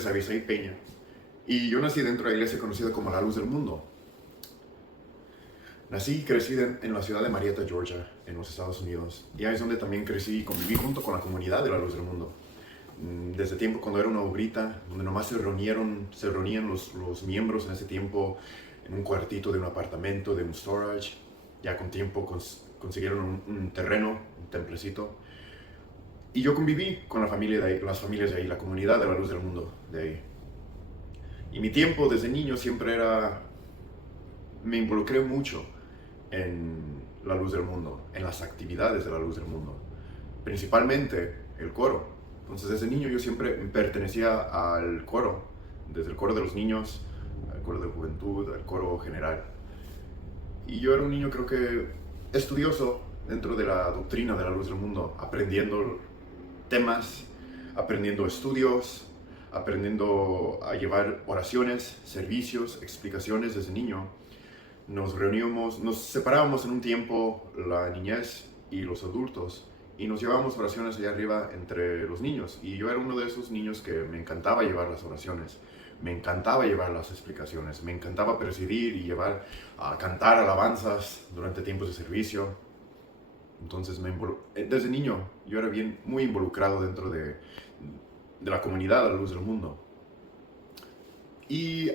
es Abisaí Peña y yo nací dentro de la iglesia conocida como la Luz del Mundo. Nací y crecí en la ciudad de Marietta, Georgia, en los Estados Unidos. Y ahí es donde también crecí y conviví junto con la comunidad de la Luz del Mundo. Desde tiempo cuando era una obrita, donde nomás se reunían los miembros en ese tiempo en un cuartito de un apartamento, de un storage. Ya con tiempo consiguieron un terreno, un templecito. Y yo conviví con la familia de ahí, las familias de ahí, la comunidad de la Luz del Mundo de ahí. Y mi tiempo desde niño siempre era, me involucré mucho en la Luz del Mundo, en las actividades de la Luz del Mundo, principalmente el coro. Entonces desde niño yo siempre pertenecía al coro, desde el coro de los niños, al coro de juventud, al coro general. Y yo era un niño creo que estudioso dentro de la doctrina de la Luz del Mundo, aprendiendo temas, aprendiendo estudios, aprendiendo a llevar oraciones, servicios, explicaciones desde niño. Nos reuníamos, nos separábamos en un tiempo, la niñez y los adultos, y nos llevábamos oraciones allá arriba entre los niños. Y yo era uno de esos niños que me encantaba llevar las oraciones, me encantaba llevar las explicaciones, me encantaba presidir y llevar a cantar alabanzas durante tiempos de servicio. Entonces, desde niño, yo era muy involucrado dentro de la comunidad a la Luz del Mundo. Y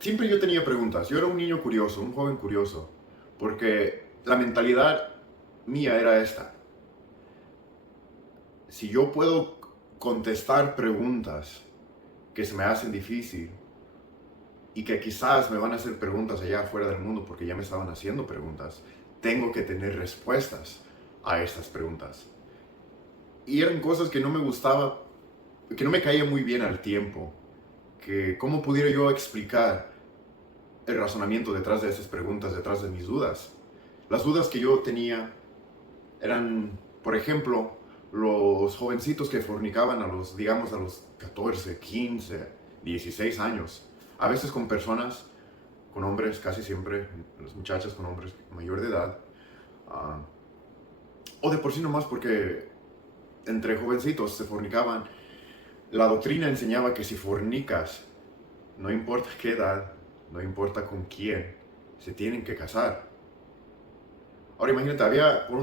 siempre yo tenía preguntas. Yo era un niño curioso, un joven curioso, porque la mentalidad mía era esta. Si yo puedo contestar preguntas que se me hacen difícil y que quizás me van a hacer preguntas allá afuera del mundo porque ya me estaban haciendo preguntas, tengo que tener respuestas a estas preguntas. Y eran cosas que no me gustaba, que no me caía muy bien al tiempo, que cómo pudiera yo explicar el razonamiento detrás de esas preguntas, detrás de mis dudas. Las dudas que yo tenía eran, por ejemplo, los jovencitos que fornicaban a los 14, 15, 16 años, a veces con personas, con hombres, casi siempre, las muchachas con hombres mayor de edad, o de por sí nomás porque entre jovencitos se fornicaban. La doctrina enseñaba que si fornicas, no importa qué edad, no importa con quién, se tienen que casar. Ahora imagínate, por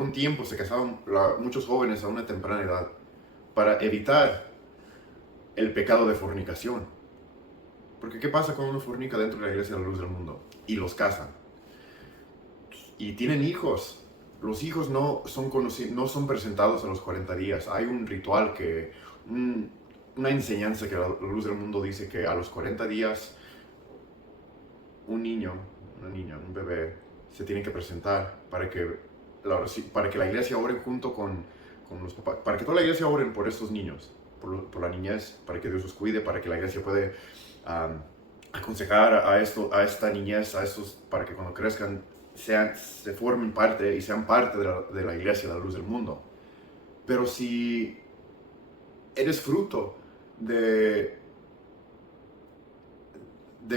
un tiempo se casaban muchos jóvenes a una temprana edad para evitar el pecado de fornicación. Porque ¿qué pasa cuando uno fornica dentro de la iglesia de la Luz del Mundo? Y los casan. Y tienen hijos. Los hijos no son presentados a los 40 días. Hay un ritual una enseñanza que la Luz del Mundo dice que a los 40 días un niño, una niña, un bebé se tiene que presentar para que la iglesia ore junto con los papás, para que toda la iglesia oren por estos niños, por la niñez, para que Dios los cuide, para que la iglesia pueda aconsejar a esta niñez, para que cuando crezcan se formen parte y sean parte de la iglesia de la Luz del Mundo. Pero si eres fruto de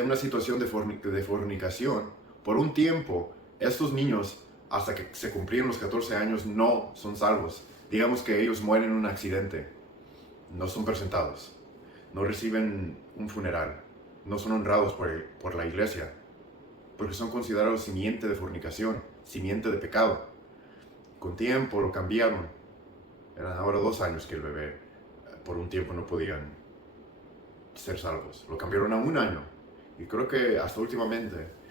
una situación de fornicación, por un tiempo, estos niños, hasta que se cumplieron los 14 años, no son salvos. Digamos que ellos mueren en un accidente, no son presentados, no reciben un funeral, no son honrados por la iglesia, porque son considerados simiente de fornicación, simiente de pecado. Con tiempo lo cambiaron. Eran ahora 2 años que el bebé, por un tiempo no podían ser salvos. Lo cambiaron a 1 año. Y creo que hasta últimamente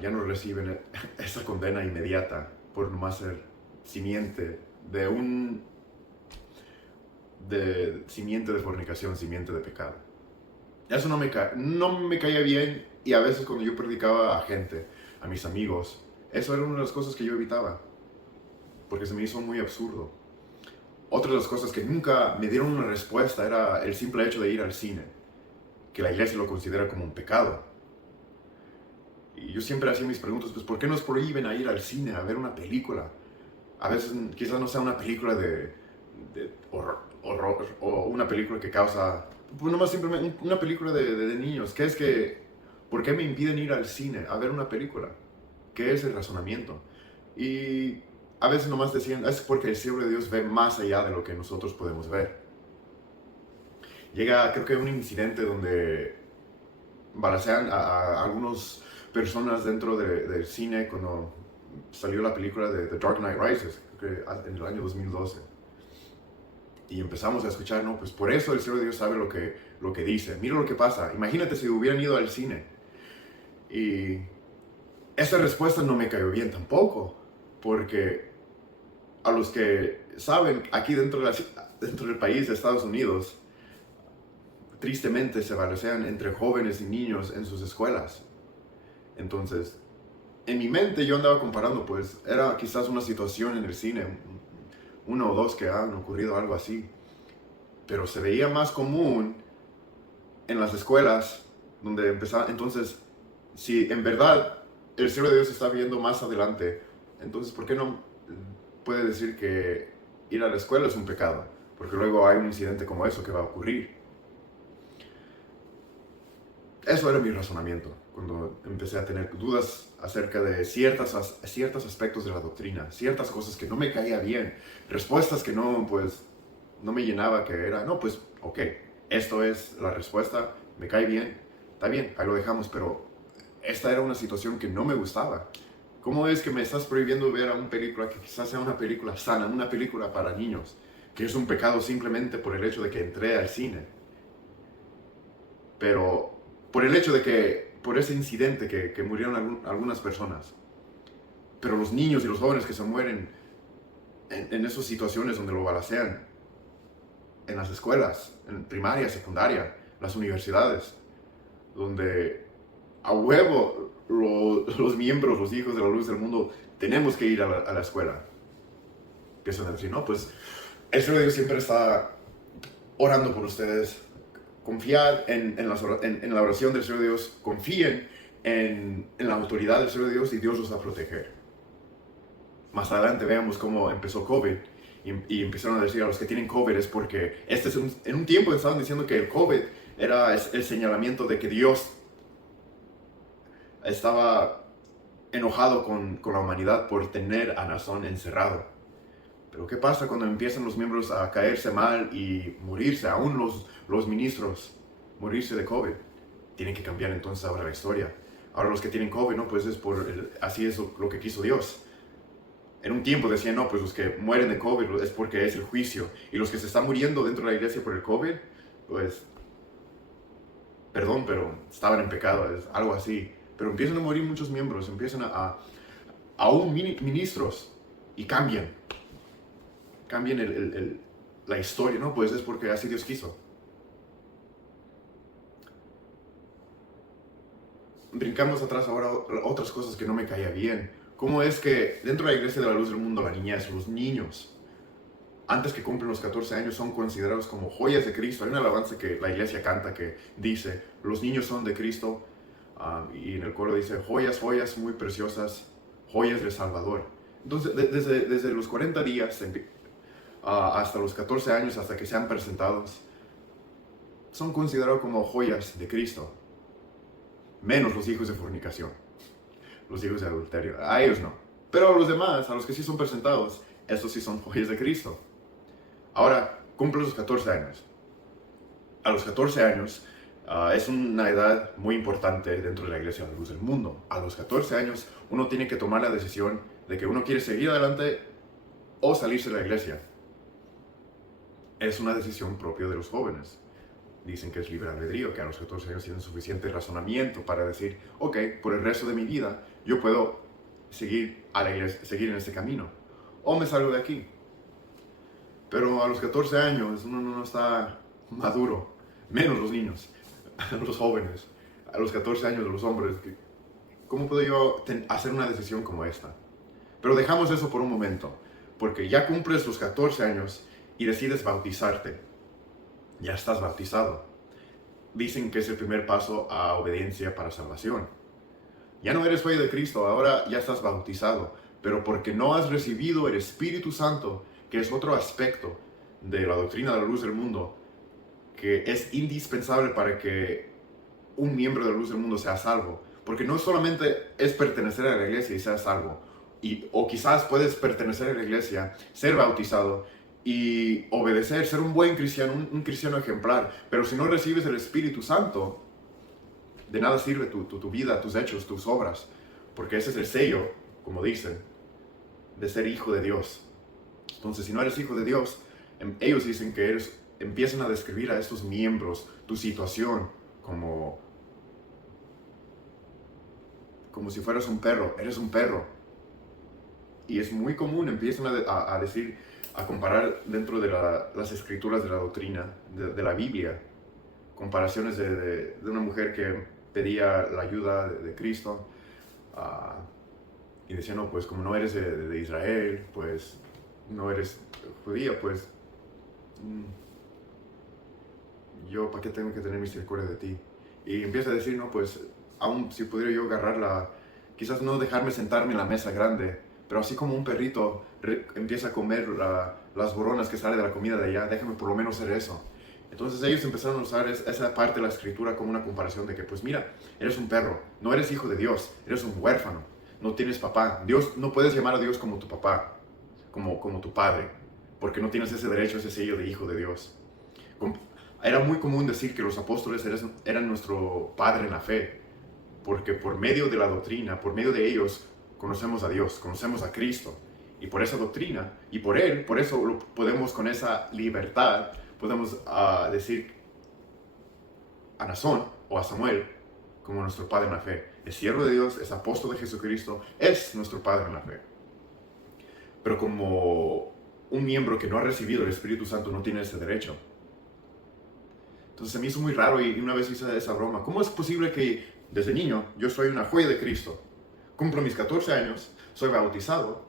ya no reciben esa condena inmediata por nomás ser simiente simiente de fornicación, simiente de pecado. Eso no me caía bien, y a veces cuando yo predicaba a gente, a mis amigos, eso era una de las cosas que yo evitaba, porque se me hizo muy absurdo. Otra de las cosas que nunca me dieron una respuesta era el simple hecho de ir al cine, que la iglesia lo considera como un pecado. Y yo siempre hacía mis preguntas, pues ¿por qué nos prohíben a ir al cine a ver una película? A veces quizás no sea una película de horror o una película que causa, pues nomás simplemente una película de niños. ¿Por qué me impiden ir al cine a ver una película? ¿Qué es el razonamiento? Y a veces nomás decían, es porque el cielo de Dios ve más allá de lo que nosotros podemos ver. llega, creo que un incidente donde balacean a algunas personas dentro del cine cuando salió la película de The Dark Knight Rises, creo que en el año 2012. Y empezamos a escuchar, no, pues por eso el Señor de Dios sabe lo que dice. Mira lo que pasa. Imagínate si hubieran ido al cine. Y esta respuesta no me cayó bien tampoco, porque a los que saben, aquí dentro del país de Estados Unidos, tristemente se balacean entre jóvenes y niños en sus escuelas. Entonces, en mi mente yo andaba comparando, pues era quizás una situación en el cine, uno o dos que han ocurrido algo así, pero se veía más común en las escuelas donde empezaba. Entonces, si en verdad el Señor de Dios está viendo más adelante, entonces ¿por qué no puede decir que ir a la escuela es un pecado? Porque luego hay un incidente como eso que va a ocurrir. Eso era mi razonamiento cuando empecé a tener dudas acerca de ciertos aspectos de la doctrina, ciertas cosas que no me caía bien, respuestas que no me llenaba, que era, no, pues, ok, esto es la respuesta, me cae bien, está bien, ahí lo dejamos, pero esta era una situación que no me gustaba. ¿Cómo es que me estás prohibiendo ver a una película que quizás sea una película sana, una película para niños, que es un pecado simplemente por el hecho de que entré al cine? Pero por el hecho de que, por ese incidente que murieron algunas personas, pero los niños y los jóvenes que se mueren en esas situaciones donde lo balacean, en las escuelas, en primaria, secundaria, las universidades, donde a huevo los miembros, los hijos de la luz del mundo, tenemos que ir a la escuela. Empiezan a decir, no, pues el Señor de Dios siempre está orando por ustedes. Confiad en la oración del Señor de Dios, confíen en la autoridad del Señor de Dios y Dios los va a proteger. Más adelante veamos cómo empezó COVID y empezaron a decir a los que tienen COVID es porque en un tiempo estaban diciendo que el COVID era el señalamiento de que Dios estaba enojado con la humanidad por tener a Nazón encerrado. Pero ¿qué pasa cuando empiezan los miembros a caerse mal y morirse? Aún los ministros morirse de COVID. Tienen que cambiar entonces ahora la historia. Ahora los que tienen COVID, no, pues así es lo que quiso Dios. En un tiempo decían, no, pues los que mueren de COVID es porque es el juicio. Y los que se están muriendo dentro de la iglesia por el COVID, pues, perdón, pero estaban en pecado, es algo así. Pero empiezan a morir muchos miembros, empiezan aún ministros y cambian la historia, ¿no? Pues es porque así Dios quiso. Brincamos atrás ahora otras cosas que no me caía bien. ¿Cómo es que dentro de la iglesia de la luz del mundo, la niñez, los niños, antes que cumplen los 14 años, son considerados como joyas de Cristo? Hay una alabanza que la iglesia canta que dice, los niños son de Cristo, y en el coro dice, joyas, joyas muy preciosas, joyas del Salvador. Entonces, desde los 40 días hasta los 14 años, hasta que sean presentados, son considerados como joyas de Cristo. Menos los hijos de fornicación, los hijos de adulterio, a ellos no. Pero a los demás, a los que sí son presentados, estos sí son joyas de Cristo. Ahora, cumple los 14 años. A los 14 años es una edad muy importante dentro de la iglesia de la luz del mundo. A los 14 años uno tiene que tomar la decisión de que uno quiere seguir adelante o salirse de la iglesia. Es una decisión propia de los jóvenes. Dicen que es libre albedrío, que a los 14 años tienen suficiente razonamiento para decir, ok, por el resto de mi vida yo puedo seguir en este camino, o me salgo de aquí. Pero a los 14 años uno no está maduro, menos los niños, los jóvenes, a los 14 años de los hombres. ¿Cómo puedo yo hacer una decisión como esta? Pero dejamos eso por un momento, porque ya cumples los 14 años y decides bautizarte. Ya estás bautizado. Dicen que es el primer paso a obediencia para salvación. Ya no eres joya de Cristo, ahora ya estás bautizado, pero porque no has recibido el Espíritu Santo, que es otro aspecto de la doctrina de la luz del mundo, que es indispensable para que un miembro de la luz del mundo sea salvo. Porque no solamente es pertenecer a la iglesia y ser salvo, o quizás puedes pertenecer a la iglesia, ser bautizado y obedecer, ser un buen cristiano, un cristiano ejemplar. Pero si no recibes el Espíritu Santo, de nada sirve tu vida, tus hechos, tus obras, porque ese es el sello, como dicen, de ser hijo de Dios. Entonces, si no eres hijo de Dios, ellos dicen que empiezan a describir a estos miembros, tu situación, como si fueras un perro. Eres un perro. Y es muy común, empiezan a decir, a comparar dentro de las escrituras de la doctrina, de la Biblia, comparaciones de una mujer que pedía la ayuda de Cristo, y decía, no, pues como no eres de Israel, pues no eres judía, pues yo para qué tengo que tener misericordia de ti. Y empieza a decir, no, pues aún si pudiera yo agarrarla, quizás no dejarme sentarme en la mesa grande, pero así como un perrito empieza a comer las boronas que sale de la comida de allá, déjame por lo menos hacer eso. Entonces ellos empezaron a usar esa parte de la escritura como una comparación de que, pues mira, eres un perro, no eres hijo de Dios, eres un huérfano, no tienes papá. Dios, no puedes llamar a Dios como tu papá, como tu padre, porque no tienes ese derecho, ese sello de hijo de Dios. Era muy común decir que los apóstoles eran nuestro padre en la fe, porque por medio de la doctrina, por medio de ellos, conocemos a Dios, conocemos a Cristo. Y por esa doctrina, y por eso podemos con esa libertad, podemos decir a Nazón o a Samuel como nuestro padre en la fe. Es siervo de Dios, es apóstol de Jesucristo, es nuestro padre en la fe. Pero como un miembro que no ha recibido el Espíritu Santo no tiene ese derecho. Entonces se me hizo muy raro y una vez hice esa broma. ¿Cómo es posible que desde niño yo soy una joya de Cristo? Cumplo mis 14 años, soy bautizado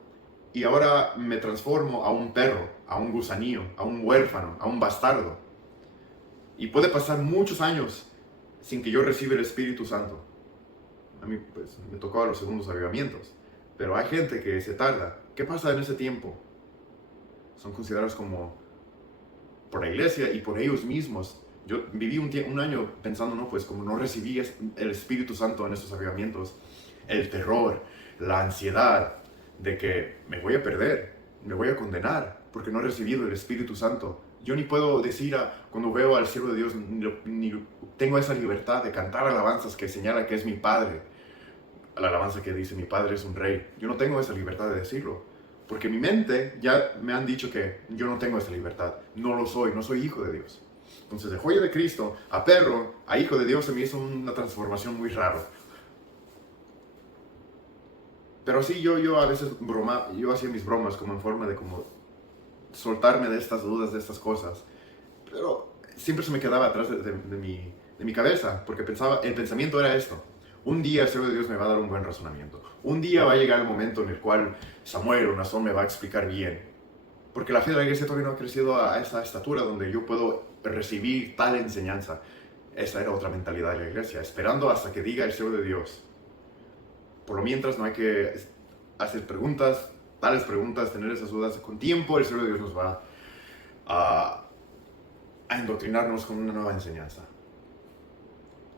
y ahora me transformo a un perro, a un gusanillo, a un huérfano, a un bastardo. Y puede pasar muchos años sin que yo reciba el Espíritu Santo. A mí pues me tocó a los segundos avivamientos, pero hay gente que se tarda. ¿Qué pasa en ese tiempo? Son considerados como por la iglesia y por ellos mismos. Yo viví un año pensando, no, pues como no recibí el Espíritu Santo en estos avivamientos, el terror, la ansiedad de que me voy a perder, me voy a condenar porque no he recibido el Espíritu Santo. Yo ni puedo decir cuando veo al siervo de Dios, ni tengo esa libertad de cantar alabanzas que señala que es mi Padre. La alabanza que dice mi Padre es un rey. Yo no tengo esa libertad de decirlo. Porque mi mente ya me han dicho que yo no tengo esa libertad. No lo soy, no soy hijo de Dios. Entonces de joya de Cristo a perro, a hijo de Dios se me hizo una transformación muy rara. Pero sí, yo a veces yo hacía mis bromas como en forma de como soltarme de estas dudas, de estas cosas. Pero siempre se me quedaba atrás de mi cabeza, porque el pensamiento era esto. Un día el Señor de Dios me va a dar un buen razonamiento. Un día va a llegar el momento en el cual Samuel o Nazón me va a explicar bien. Porque la fe de la iglesia todavía no ha crecido a esa estatura donde yo puedo recibir tal enseñanza. Esa era otra mentalidad de la iglesia, esperando hasta que diga el Señor de Dios. Por lo mientras no hay que hacer preguntas, tales preguntas, tener esas dudas. Con tiempo el Señor de Dios nos va a endoctrinarnos con una nueva enseñanza.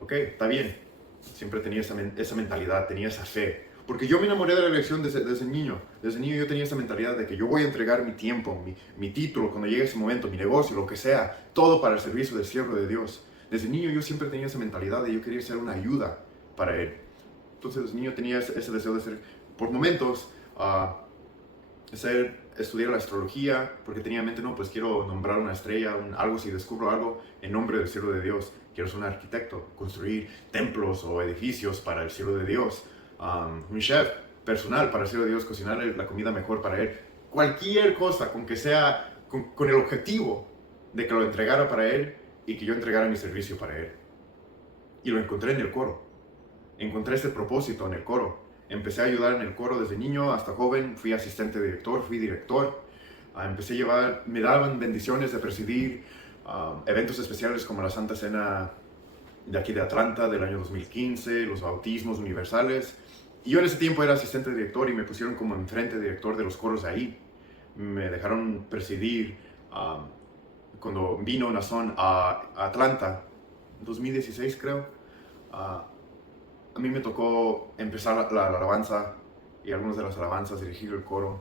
Ok, está bien. Siempre tenía esa mentalidad, tenía esa fe. Porque yo me enamoré de la elección desde niño. Desde niño yo tenía esa mentalidad de que yo voy a entregar mi tiempo, mi título, cuando llegue ese momento, mi negocio, lo que sea, todo para el servicio del siervo de Dios. Desde niño yo siempre tenía esa mentalidad de yo quería ser una ayuda para Él. Entonces desde niño tenía ese deseo de ser, por momentos, estudiar la astrología, porque tenía en mente, no, pues quiero nombrar una estrella, algo, si descubro algo en nombre del siervo de Dios. Quiero ser un arquitecto, construir templos o edificios para el siervo de Dios. Un chef personal para el siervo de Dios, cocinarle la comida mejor para él. Cualquier cosa con que sea, con el objetivo de que lo entregara para él y que yo entregara mi servicio para él. Y lo encontré en el coro. Encontré ese propósito en el coro. Empecé a ayudar en el coro desde niño hasta joven. Fui asistente director, fui director. Empecé a llevar, me daban bendiciones de presidir eventos especiales como la Santa Cena de aquí de Atlanta del año 2015, los bautismos universales. Y yo en ese tiempo era asistente director y me pusieron como enfrente director de los coros de ahí. Me dejaron presidir cuando vino Nazón a Atlanta, 2016 creo. A mí me tocó empezar la alabanza y algunas de las alabanzas, dirigir el coro.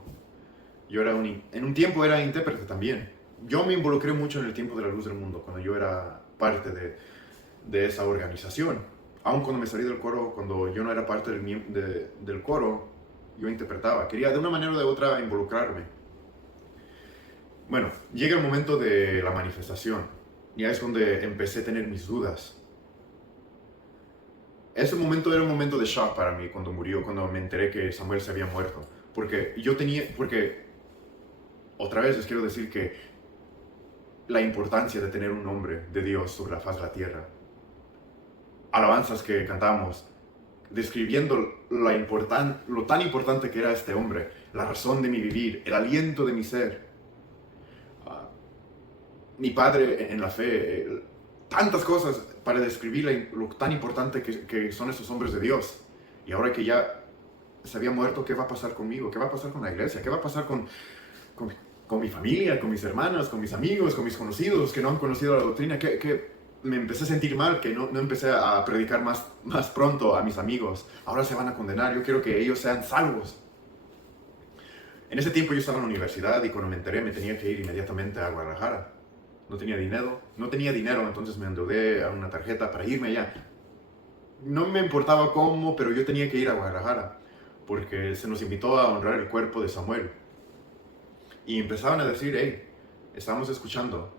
En un tiempo era intérprete también. Yo me involucré mucho en el tiempo de la luz del mundo, cuando yo era parte de esa organización. Aun cuando me salí del coro, cuando yo no era parte del coro, yo interpretaba. Quería de una manera o de otra involucrarme. Bueno, llega el momento de la manifestación. Ya es donde empecé a tener mis dudas. Ese momento era un momento de shock para mí cuando murió, cuando me enteré que Samuel se había muerto. Porque otra vez les quiero decir que la importancia de tener un hombre de Dios sobre la faz de la tierra. Alabanzas que cantamos, describiendo lo tan importante que era este hombre, la razón de mi vivir, el aliento de mi ser. Mi padre en la fe, tantas cosas para describir lo tan importante que son esos hombres de Dios. Y ahora que ya se había muerto, ¿qué va a pasar conmigo? ¿Qué va a pasar con la iglesia? ¿Qué va a pasar con mi familia, con mis hermanas, con mis amigos, con mis conocidos que no han conocido la doctrina? Que me empecé a sentir mal, que no empecé a predicar más pronto a mis amigos. Ahora se van a condenar, yo quiero que ellos sean salvos. En ese tiempo yo estaba en la universidad y cuando me enteré me tenía que ir inmediatamente a Guadalajara. No tenía dinero, entonces me endeudé a una tarjeta para irme allá. No me importaba cómo, pero yo tenía que ir a Guadalajara, porque se nos invitó a honrar el cuerpo de Samuel. Y empezaban a decir, hey, estamos escuchando.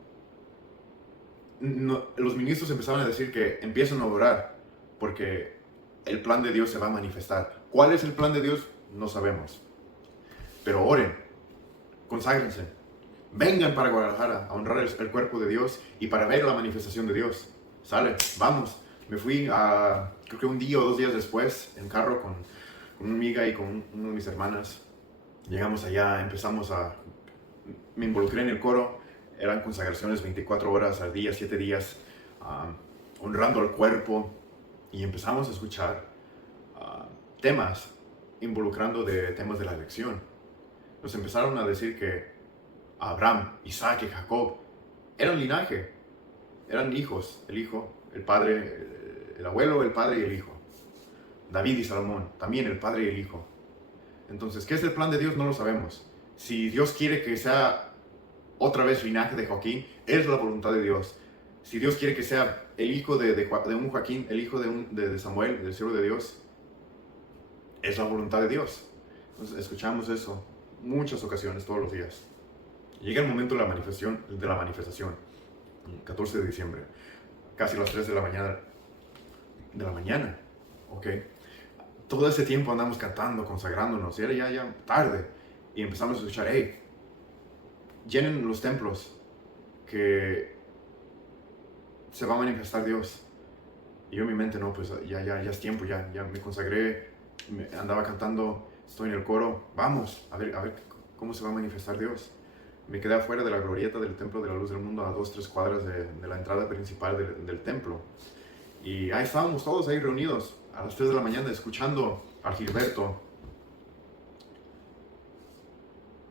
Los ministros empezaban a decir que empiecen a orar, porque el plan de Dios se va a manifestar. ¿Cuál es el plan de Dios? No sabemos. Pero oren, conságrense. Vengan para Guadalajara a honrar el cuerpo de Dios y para ver la manifestación de Dios. Sale, vamos. Me fui creo que un día o 2 días después, en carro con una amiga y con una de mis hermanas. Llegamos allá, me involucré en el coro. Eran consagraciones 24 horas al día, 7 días, honrando al cuerpo. Y empezamos a escuchar temas, involucrando de temas de la elección. Nos empezaron a decir que Abraham, Isaac y Jacob eran linaje, eran hijos, el hijo, el padre, el abuelo, el padre y el hijo. David y Salomón, también el padre y el hijo. Entonces, ¿qué es el plan de Dios? No lo sabemos. Si Dios quiere que sea otra vez linaje de Joaquín, es la voluntad de Dios. Si Dios quiere que sea el hijo de un Joaquín, el hijo de Samuel, del siervo de Dios, es la voluntad de Dios. Entonces, escuchamos eso muchas ocasiones, todos los días. Llega el momento de la manifestación, el 14 de diciembre, casi las 3 de la mañana, ¿ok? Todo ese tiempo andamos cantando, consagrándonos, y era ya tarde, y empezamos a escuchar, hey, llenen los templos, que se va a manifestar Dios. Y yo en mi mente, no, pues ya es tiempo, ya me consagré, andaba cantando, estoy en el coro, vamos, a ver cómo se va a manifestar Dios. Me quedé afuera de la glorieta del Templo de la Luz del Mundo, a 2-3 cuadras de la entrada principal del templo. Y ahí estábamos todos ahí reunidos a las 3 de la mañana escuchando a Gilberto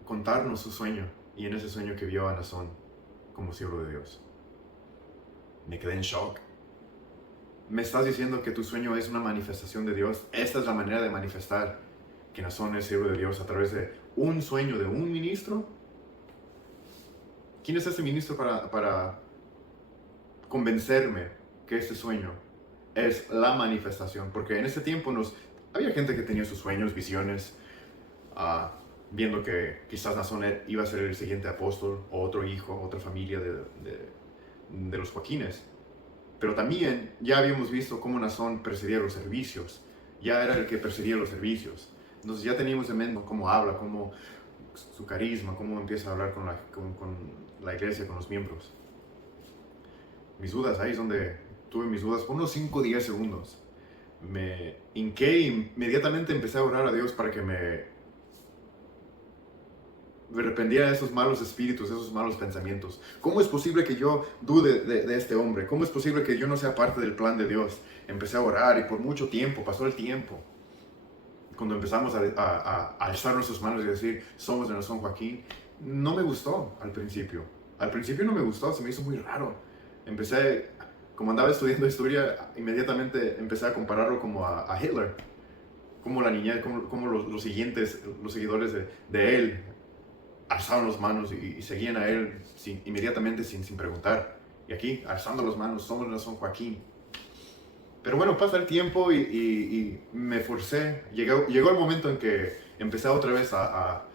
contarnos su sueño, y en ese sueño que vio a Nazón como siervo de Dios. Me quedé en shock. ¿Me estás diciendo que tu sueño es una manifestación de Dios? Esta es la manera de manifestar que Nazón es siervo de Dios, a través de un sueño de un ministro. ¿Quién es ese ministro para convencerme que este sueño es la manifestación? Porque en ese tiempo había gente que tenía sus sueños, visiones, viendo que quizás Nazón iba a ser el siguiente apóstol, o otro hijo, otra familia de los Joaquines. Pero también ya habíamos visto cómo Nazón precedía los servicios. Ya era el que precedía los servicios. Entonces ya teníamos en mente cómo habla, cómo su carisma, cómo empieza a hablar con la iglesia, con los miembros. Mis dudas, ahí es donde tuve mis dudas por unos 5 o 10 segundos. Me hinqué y inmediatamente empecé a orar a Dios para que me rependiera de esos malos espíritus, esos malos pensamientos. ¿Cómo es posible que yo dude de este hombre? ¿Cómo es posible que yo no sea parte del plan de Dios? Empecé a orar y por mucho tiempo, pasó el tiempo. Cuando empezamos a alzar nuestras manos y decir, somos de Nazón Joaquín, no me gustó al principio. Al principio no me gustó, se me hizo muy raro. Como andaba estudiando historia, inmediatamente empecé a compararlo como a Hitler. Como la niñez, como los seguidores de él alzaban las manos y seguían a él inmediatamente sin preguntar. Y aquí, alzando las manos, somos la Nación Joaquín. Pero bueno, pasa el tiempo y me forcé. Llegó el momento en que empecé otra vez a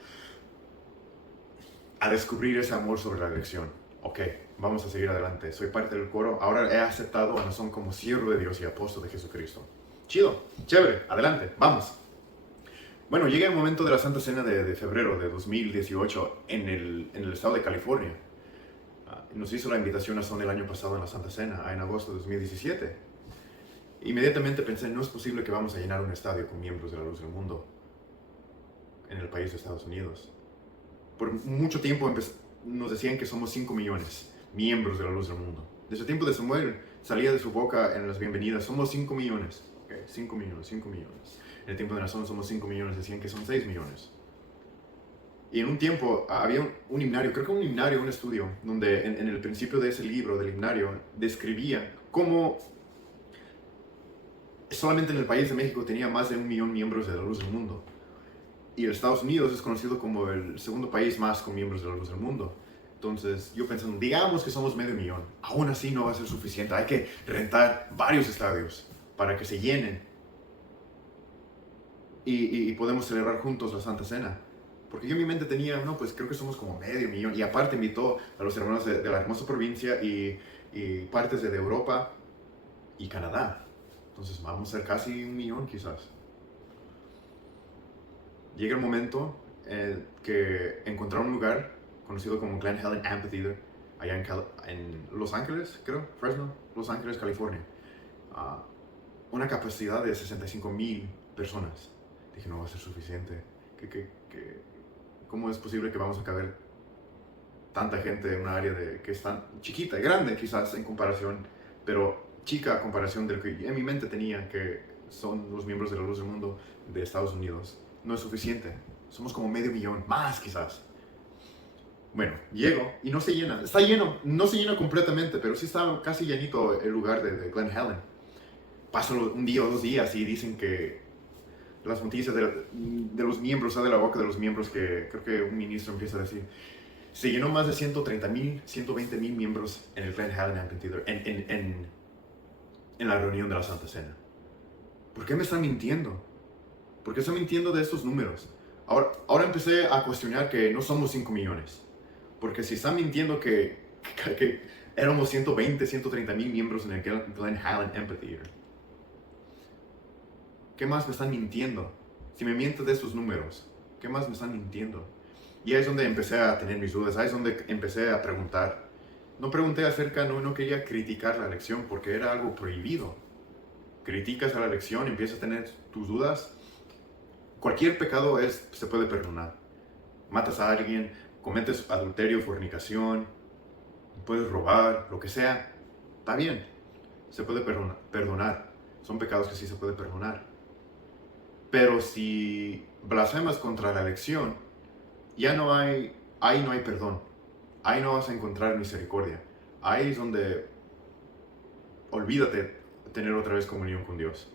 descubrir ese amor sobre la elección. Ok, vamos a seguir adelante. Soy parte del coro. Ahora he aceptado a Nazón como siervo de Dios y apóstol de Jesucristo. Chido, chévere, adelante, vamos. Bueno, llega el momento de la Santa Cena de febrero de 2018 en el estado de California. Nos hizo la invitación a Nazón el año pasado en la Santa Cena, en agosto de 2017. Inmediatamente pensé, no es posible que vamos a llenar un estadio con miembros de la Luz del Mundo en el país de Estados Unidos. Por mucho tiempo nos decían que somos 5 millones miembros de la Luz del Mundo. Desde el tiempo de Samuel salía de su boca en las bienvenidas, somos 5 millones. Okay, 5 millones, 5 millones. En el tiempo de Nazón somos 5 millones, decían que son 6 millones. Y en un tiempo había un himnario, creo que un himnario, un estudio, donde en el principio de ese libro, del himnario, describía cómo solamente en el país de México tenía más de 1 millón de miembros de la Luz del Mundo. Y Estados Unidos es conocido como el segundo país más con miembros de la Luz del Mundo. Entonces yo pensando, digamos que somos medio millón, aún así no va a ser suficiente, hay que rentar varios estadios para que se llenen y podemos celebrar juntos la Santa Cena. Porque yo en mi mente tenía, no, pues creo que somos como medio millón, y aparte invitó a los hermanos de la hermosa provincia y partes de Europa y Canadá. Entonces vamos a ser casi 1 millón quizás. Llega el momento que encontraron un lugar conocido como Glen Helen Amphitheater, allá en Los Ángeles, creo, Fresno, Los Ángeles, California. Una capacidad de 65,000 personas. Dije, no va a ser suficiente. ¿Cómo es posible que vamos a caber tanta gente en un área que es tan chiquita, grande quizás en comparación, pero chica a comparación de lo que en mi mente tenía, que son los miembros de la Luz del Mundo de Estados Unidos? No es suficiente. Somos como medio millón, más quizás. Bueno, llego y no se llena. Está lleno, no se llena completamente, pero sí está casi llenito el lugar de Glen Helen. Paso un día o 2 días y dicen que las noticias de los miembros, sale de la boca de los miembros, que creo que un ministro empieza a decir, se llenó más de 130,000, 120,000 miembros en el Glen Helen Amphitheater en la reunión de la Santa Cena. ¿Por qué me están mintiendo? ¿Por qué están mintiendo de estos números? Ahora empecé a cuestionar que no somos 5 millones. Porque si están mintiendo que éramos 120, 130,000 miembros en el Glen Helen Amphitheater, ¿qué más me están mintiendo? Si me mienten de estos números, ¿qué más me están mintiendo? Y ahí es donde empecé a tener mis dudas, ahí es donde empecé a preguntar. No pregunté acerca, no quería criticar la elección porque era algo prohibido. Criticas a la elección, empiezas a tener tus dudas. Cualquier pecado se puede perdonar. Matas a alguien, cometes adulterio, fornicación, puedes robar, lo que sea. Está bien, se puede perdonar. Son pecados que sí se puede perdonar. Pero si blasfemas contra la elección, ahí no hay perdón. Ahí no vas a encontrar misericordia. Ahí es donde olvídate tener otra vez comunión con Dios.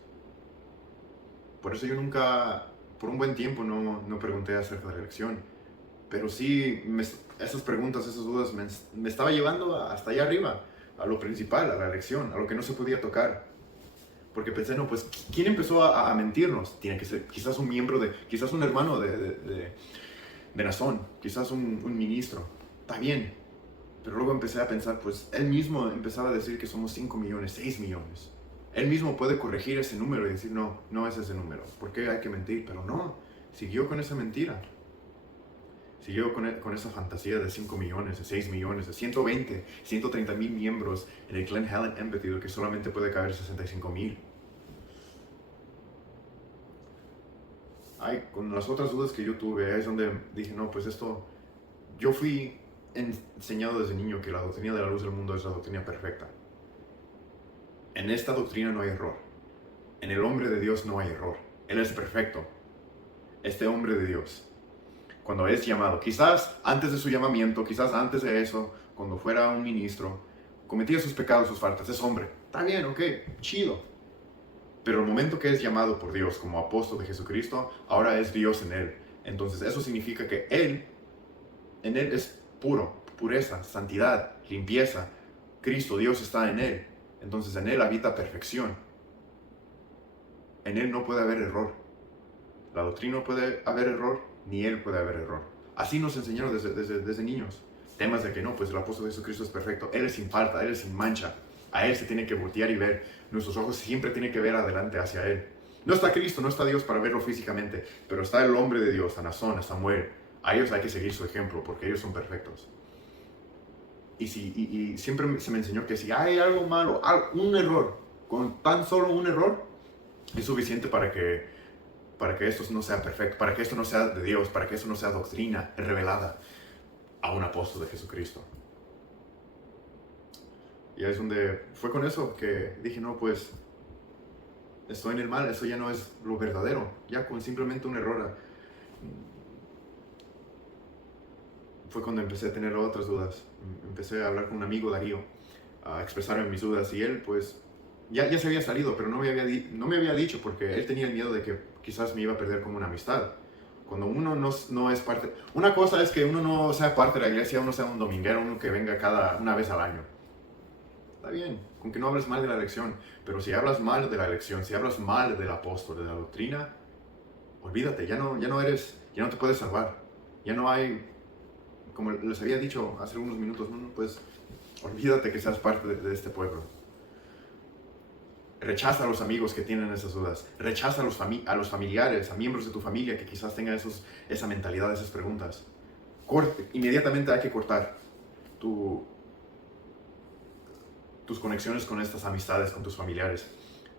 Por eso yo nunca, por un buen tiempo, no pregunté acerca de la elección. Pero sí, esas preguntas, esas dudas me estaba llevando hasta allá arriba, a lo principal, a la elección, a lo que no se podía tocar. Porque pensé, no, pues, ¿quién empezó a mentirnos? Tiene que ser quizás un miembro quizás un hermano de Nazón, quizás un ministro. Está bien. Pero luego empecé a pensar, pues, él mismo empezaba a decir que somos 5 millones, 6 millones. Él mismo puede corregir ese número y decir, no es ese número. ¿Por qué hay que mentir? Pero no, siguió con esa mentira. Siguió con esa fantasía de 5 millones, de 6 millones, de 120, 130,000 miembros en el Glen Helen Amphitheater, que solamente puede caber 65,000. Con las otras dudas que yo tuve, es donde dije, no, pues esto, yo fui enseñado desde niño que la doctrina de la Luz del Mundo es la doctrina perfecta. En esta doctrina no hay error. En el hombre de Dios no hay error. Él es perfecto. Este hombre de Dios, cuando es llamado, quizás antes de su llamamiento, quizás antes de eso, cuando fuera un ministro, cometía sus pecados, sus faltas, es hombre. Está bien, ok, chido. Pero el momento que es llamado por Dios como apóstol de Jesucristo, ahora es Dios en él. Entonces eso significa que él En Él es puro, pureza, santidad, limpieza. Cristo, Dios está en Él. Entonces en Él habita perfección. En Él no puede haber error. La doctrina no puede haber error, ni Él puede haber error. Así nos enseñaron desde niños. Temas de que no, pues el apóstol Jesucristo es perfecto. Él es sin falta, Él es sin mancha. A Él se tiene que voltear y ver. Nuestros ojos siempre tienen que ver adelante hacia Él. No está Cristo, no está Dios para verlo físicamente, pero está el hombre de Dios, a Nazón, a Samuel. A ellos hay que seguir su ejemplo, porque ellos son perfectos. Y siempre se me enseñó que si hay algo malo, un error, con tan solo un error, es suficiente para que esto no sea perfecto, para que esto no sea de Dios, para que esto no sea doctrina revelada a un apóstol de Jesucristo. Y es donde fue con eso que dije, no, pues estoy en el mal, eso ya no es lo verdadero, ya con simplemente un error. Fue cuando empecé a tener otras dudas. Empecé a hablar con un amigo, Darío, a expresarme mis dudas, y él pues ya se había salido, pero no me había dicho, porque él tenía el miedo de que quizás me iba a perder como una amistad. Cuando uno no es parte... Una cosa es que uno no sea parte de la iglesia, uno sea un dominguero, uno que venga una vez al año. Está bien, con que no hables mal de la elección, pero si hablas mal de la elección, si hablas mal del apóstol, de la doctrina, olvídate, ya no te puedes salvar. Ya no hay, como les había dicho hace unos minutos, pues olvídate que seas parte de este pueblo. Rechaza a los amigos que tienen esas dudas. Rechaza a los familiares, a miembros de tu familia que quizás tengan esa mentalidad, esas preguntas. Inmediatamente hay que cortar tus conexiones con estas amistades, con tus familiares,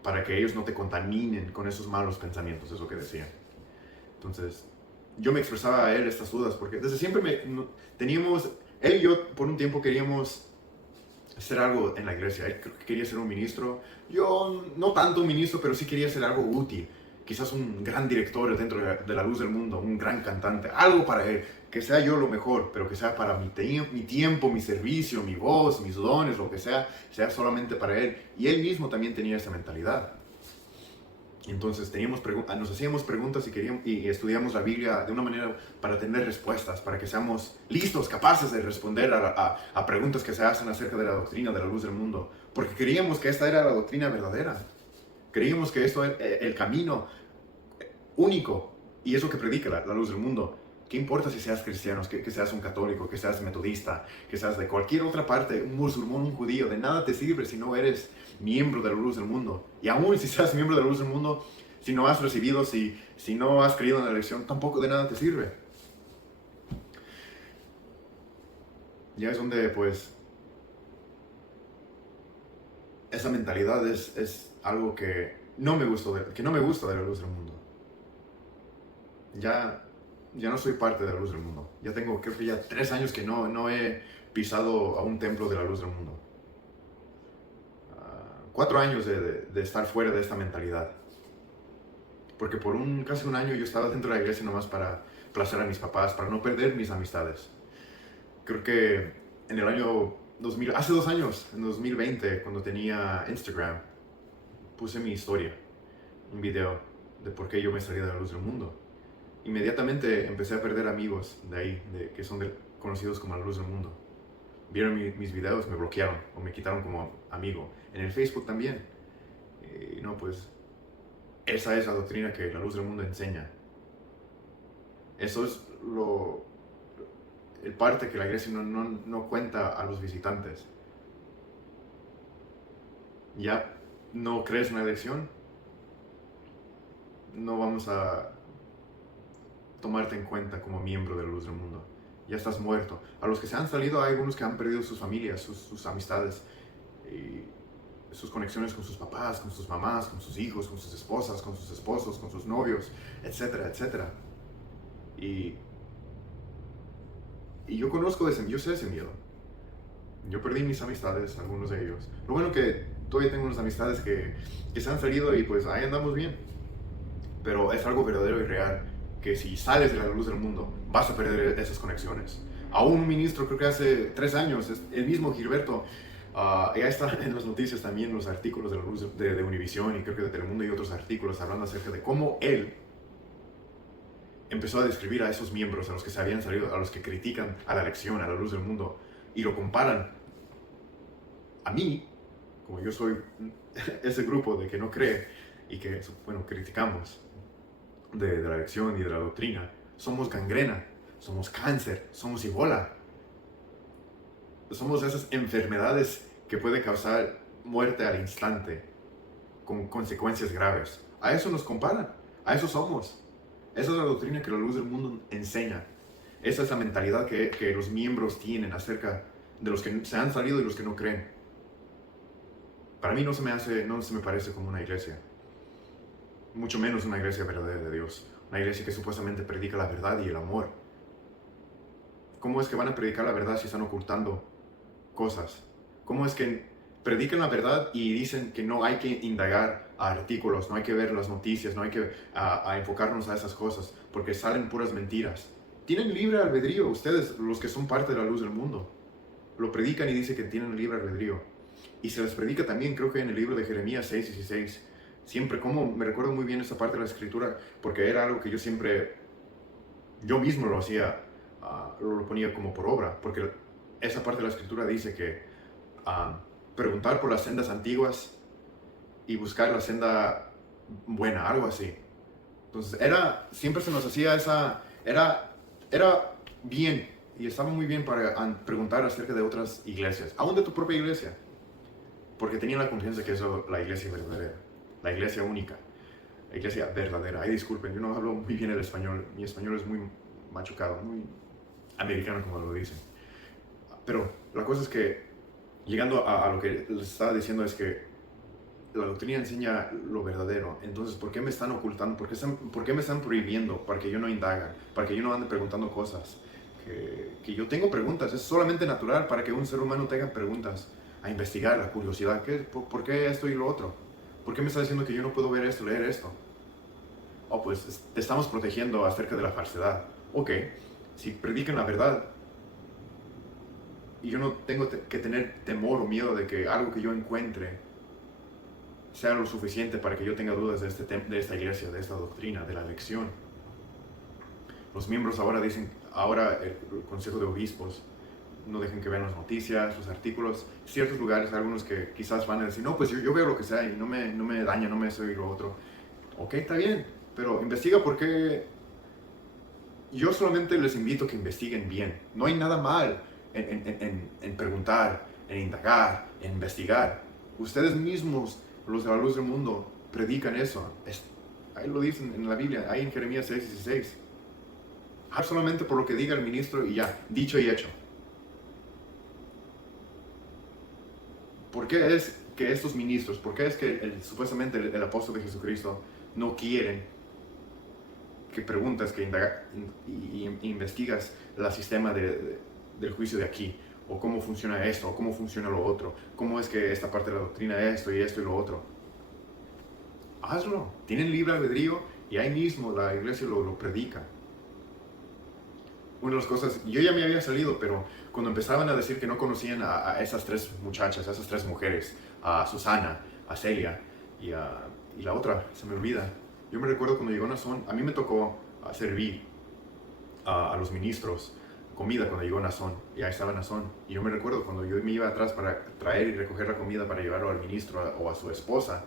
para que ellos no te contaminen con esos malos pensamientos, es lo que decía. Entonces, yo me expresaba a él estas dudas, porque desde siempre él y yo por un tiempo queríamos hacer algo en la iglesia. Él creo que quería ser un ministro. Yo no tanto un ministro, pero sí quería ser algo útil. Quizás un gran director dentro de la luz del mundo, un gran cantante, algo para él, que sea yo lo mejor, pero que sea para mi tiempo, mi servicio, mi voz, mis dones, lo que sea solamente para él. Y él mismo también tenía esa mentalidad. Entonces nos hacíamos preguntas y estudiamos la Biblia de una manera para tener respuestas, para que seamos listos, capaces de responder a preguntas que se hacen acerca de la doctrina de la luz del mundo, porque creíamos que esta era la doctrina verdadera. Creíamos que esto era el camino único, y eso que predica la luz del mundo. ¿Qué importa si seas cristiano, que seas un católico, que seas metodista, que seas de cualquier otra parte, un musulmán, un judío? De nada te sirve si no eres miembro de la luz del mundo. Y aún si seas miembro de la luz del mundo, si no has recibido, si no has creído en la elección, tampoco de nada te sirve. Ya es donde, pues, esa mentalidad es algo que no me gusta de la luz del mundo. Ya no soy parte de la luz del mundo. Ya tengo, creo que ya 3 años que no he pisado a un templo de la luz del mundo. 4 años de estar fuera de esta mentalidad. Porque por casi un año yo estaba dentro de la iglesia nomás para placer a mis papás, para no perder mis amistades. Creo que en el año 2000, hace 2 años, en 2020, cuando tenía Instagram, puse mi historia, un video de por qué yo me salí de la luz del mundo. Inmediatamente empecé a perder amigos de ahí, que son conocidos como la luz del mundo. Vieron mis videos, me bloquearon o me quitaron como amigo. En el Facebook también. No, pues esa es la doctrina que la luz del mundo enseña. Eso es el parte que la iglesia no cuenta a los visitantes. Ya no crees una elección, no vamos a tomarte en cuenta como miembro de la luz del mundo. Ya estás muerto. A los que se han salido hay algunos que han perdido sus familias, sus amistades, y sus conexiones con sus papás, con sus mamás, con sus hijos, con sus esposas, con sus esposos, con sus novios, etcétera, etcétera. Y yo yo sé ese miedo. Yo perdí mis amistades, algunos de ellos. Lo bueno que todavía tengo unas amistades que se han salido y pues ahí andamos bien. Pero es algo verdadero y real, que si sales de la luz del mundo, vas a perder esas conexiones. Aún un ministro, creo que hace 3 años, el mismo Gilberto, ya está en las noticias también, los artículos de la luz de Univisión y creo que de Telemundo y otros artículos hablando acerca de cómo él empezó a describir a esos miembros, a los que se habían salido, a los que critican a la lección, a la luz del mundo, y lo comparan a mí, como yo soy ese grupo de que no cree y que, bueno, criticamos de la lección y de la doctrina. Somos gangrena, somos cáncer, somos ebola. Somos esas enfermedades que pueden causar muerte al instante, con consecuencias graves. A eso nos comparan, a eso somos. Esa es la doctrina que la luz del mundo enseña. Esa es la mentalidad que los miembros tienen acerca de los que se han salido y los que no creen. Para mí no se me parece como una iglesia. Mucho menos una iglesia verdadera de Dios. Una iglesia que supuestamente predica la verdad y el amor. ¿Cómo es que van a predicar la verdad si están ocultando cosas? ¿Cómo es que predican la verdad y dicen que no hay que indagar a artículos, no hay que ver las noticias, no hay que a enfocarnos a esas cosas, porque salen puras mentiras? Tienen libre albedrío ustedes, los que son parte de la luz del mundo. Lo predican y dicen que tienen libre albedrío. Y se les predica también, creo que en el libro de Jeremías 6:16. Siempre, como me recuerdo muy bien esa parte de la escritura, porque era algo que yo mismo lo hacía, lo ponía como por obra, porque esa parte de la escritura dice que preguntar por las sendas antiguas y buscar la senda buena, algo así. Entonces, siempre se nos hacía era bien, y estaba muy bien para preguntar acerca de otras iglesias, aún de tu propia iglesia, porque tenían la conciencia que eso es la iglesia verdadera, la iglesia única, la iglesia verdadera. Ay, disculpen, yo no hablo muy bien el español, mi español es muy machucado, muy americano como lo dicen. Pero la cosa es que, llegando a lo que les estaba diciendo, es que la doctrina enseña lo verdadero. Entonces, ¿por qué me están ocultando? ¿Por qué me están prohibiendo para que yo no indague? Para que yo no ande preguntando cosas. Que yo tengo preguntas. Es solamente natural para que un ser humano tenga preguntas. A investigar, la curiosidad. ¿Por qué esto y lo otro? ¿Por qué me está diciendo que yo no puedo ver esto, leer esto? Oh, pues te estamos protegiendo acerca de la falsedad. Ok, si predican la verdad, y yo no tengo que tener temor o miedo de que algo que yo encuentre sea lo suficiente para que yo tenga dudas de esta iglesia, de esta doctrina, de la lección. Los miembros ahora dicen, el Consejo de Obispos, no dejen que vean las noticias, los artículos, ciertos lugares, algunos que quizás van a decir, no, pues yo veo lo que sea y no me daña, no me soy lo otro. Ok, está bien, pero investiga, porque yo solamente les invito a que investiguen bien. No hay nada mal en preguntar, en indagar, en investigar. Ustedes mismos, los de la luz del mundo, predican eso. Ahí lo dicen en la Biblia, ahí en Jeremías 6:16. Solamente por lo que diga el ministro y ya, dicho y hecho. ¿Por qué es que estos ministros, por qué es que supuestamente el apóstol de Jesucristo no quieren que preguntas, que indagas y investigas el sistema del juicio de aquí, o cómo funciona esto, o cómo funciona lo otro, cómo es que esta parte de la doctrina esto y lo otro? Hazlo, tienen libre albedrío y ahí mismo la iglesia lo predica. Una de las cosas, yo ya me había salido, pero cuando empezaban a decir que no conocían a esas tres muchachas, a esas tres mujeres, a Susana, a Celia y la otra, se me olvida. Yo me recuerdo cuando llegó Nazón, a mí me tocó servir a los ministros comida cuando llegó Nazón, y ahí estaba Nazón. Y yo me recuerdo cuando yo me iba atrás para traer y recoger la comida para llevarlo al ministro o a su esposa,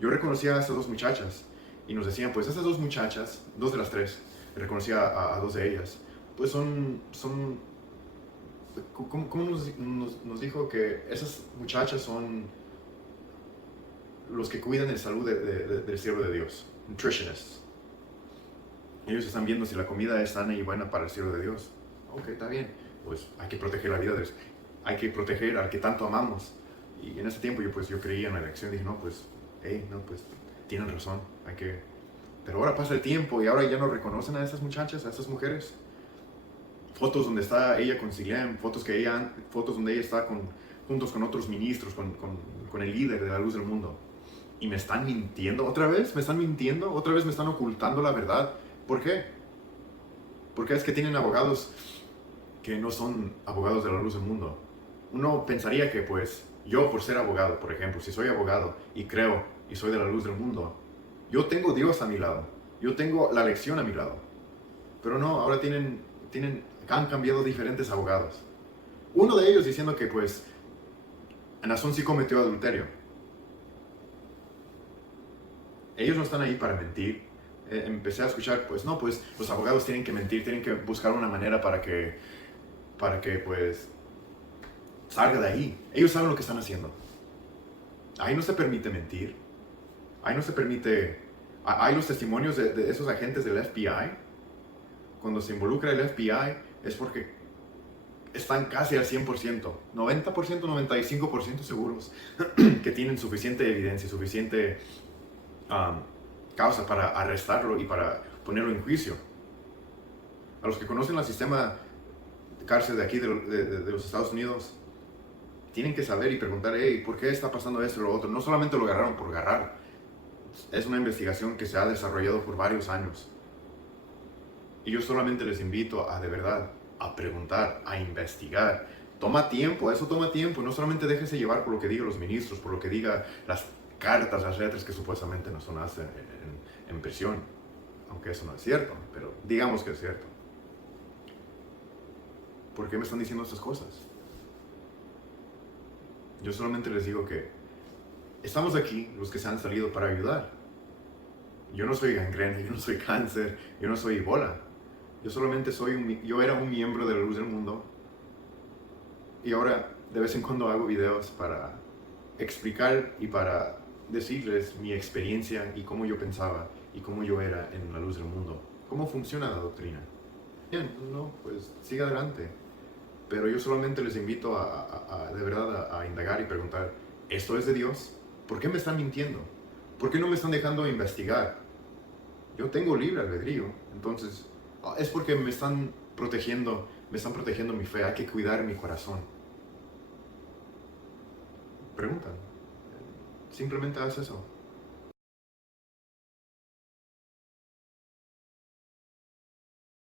yo reconocía a esas dos muchachas y nos decían, pues esas dos muchachas, dos de las tres, reconocía a dos de ellas, pues son ¿cómo nos dijo que esas muchachas son los que cuidan de salud del siervo de Dios, nutritionists? Ellos están viendo si la comida es sana y buena para el siervo de Dios. Ok, está bien, pues hay que proteger la vida de Dios, hay que proteger al que tanto amamos. Y en ese tiempo yo creía en la elección, dije, no, pues tienen razón, Pero ahora pasa el tiempo y ahora ya no reconocen a esas muchachas, a esas mujeres. Fotos donde está ella con Silem, fotos donde ella está juntos con otros ministros, con el líder de la luz del mundo. Y me están mintiendo otra vez, otra vez me están ocultando la verdad. ¿Por qué? Porque es que tienen abogados que no son abogados de la luz del mundo. Uno pensaría que, pues, yo por ser abogado, por ejemplo, si soy abogado y creo y soy de la luz del mundo, yo tengo Dios a mi lado, yo tengo la lección a mi lado. Pero no, ahora han cambiado diferentes abogados. Uno de ellos diciendo que pues Nazón sí cometió adulterio. Ellos no están ahí para mentir. Empecé a escuchar, pues no, pues los abogados tienen que mentir, tienen que buscar una manera para que pues salga de ahí. Ellos saben lo que están haciendo. Ahí no se permite mentir. Ahí no se permite... Hay los testimonios de esos agentes del FBI. Cuando se involucra el FBI es porque están casi al 100%, 90%, 95% seguros que tienen suficiente evidencia, suficiente causa para arrestarlo y para ponerlo en juicio. A los que conocen el sistema de cárcel de aquí, de los Estados Unidos, tienen que saber y preguntar, hey, ¿por qué está pasando esto o lo otro? No solamente lo agarraron por agarrar. Es una investigación que se ha desarrollado por varios años. Y yo solamente les invito a, de verdad, a preguntar, a investigar. Toma tiempo, eso toma tiempo. No solamente déjese llevar por lo que digan los ministros, por lo que digan las cartas, las letras que supuestamente no son hacen en prisión. Aunque eso no es cierto, pero digamos que es cierto. ¿Por qué me están diciendo estas cosas? Yo solamente les digo que estamos aquí, los que se han salido, para ayudar. Yo no soy gangrena, yo no soy cáncer, yo no soy Ebola. Yo solamente yo era un miembro de la luz del mundo. Y ahora de vez en cuando hago videos para explicar y para decirles mi experiencia y cómo yo pensaba y cómo yo era en la luz del mundo. Cómo funciona la doctrina. Bien, no, pues siga adelante. Pero yo solamente les invito de verdad a indagar y preguntar, ¿esto es de Dios? ¿Por qué me están mintiendo? ¿Por qué no me están dejando investigar? Yo tengo libre albedrío, entonces es porque me están protegiendo mi fe, hay que cuidar mi corazón. Preguntan, simplemente haz eso.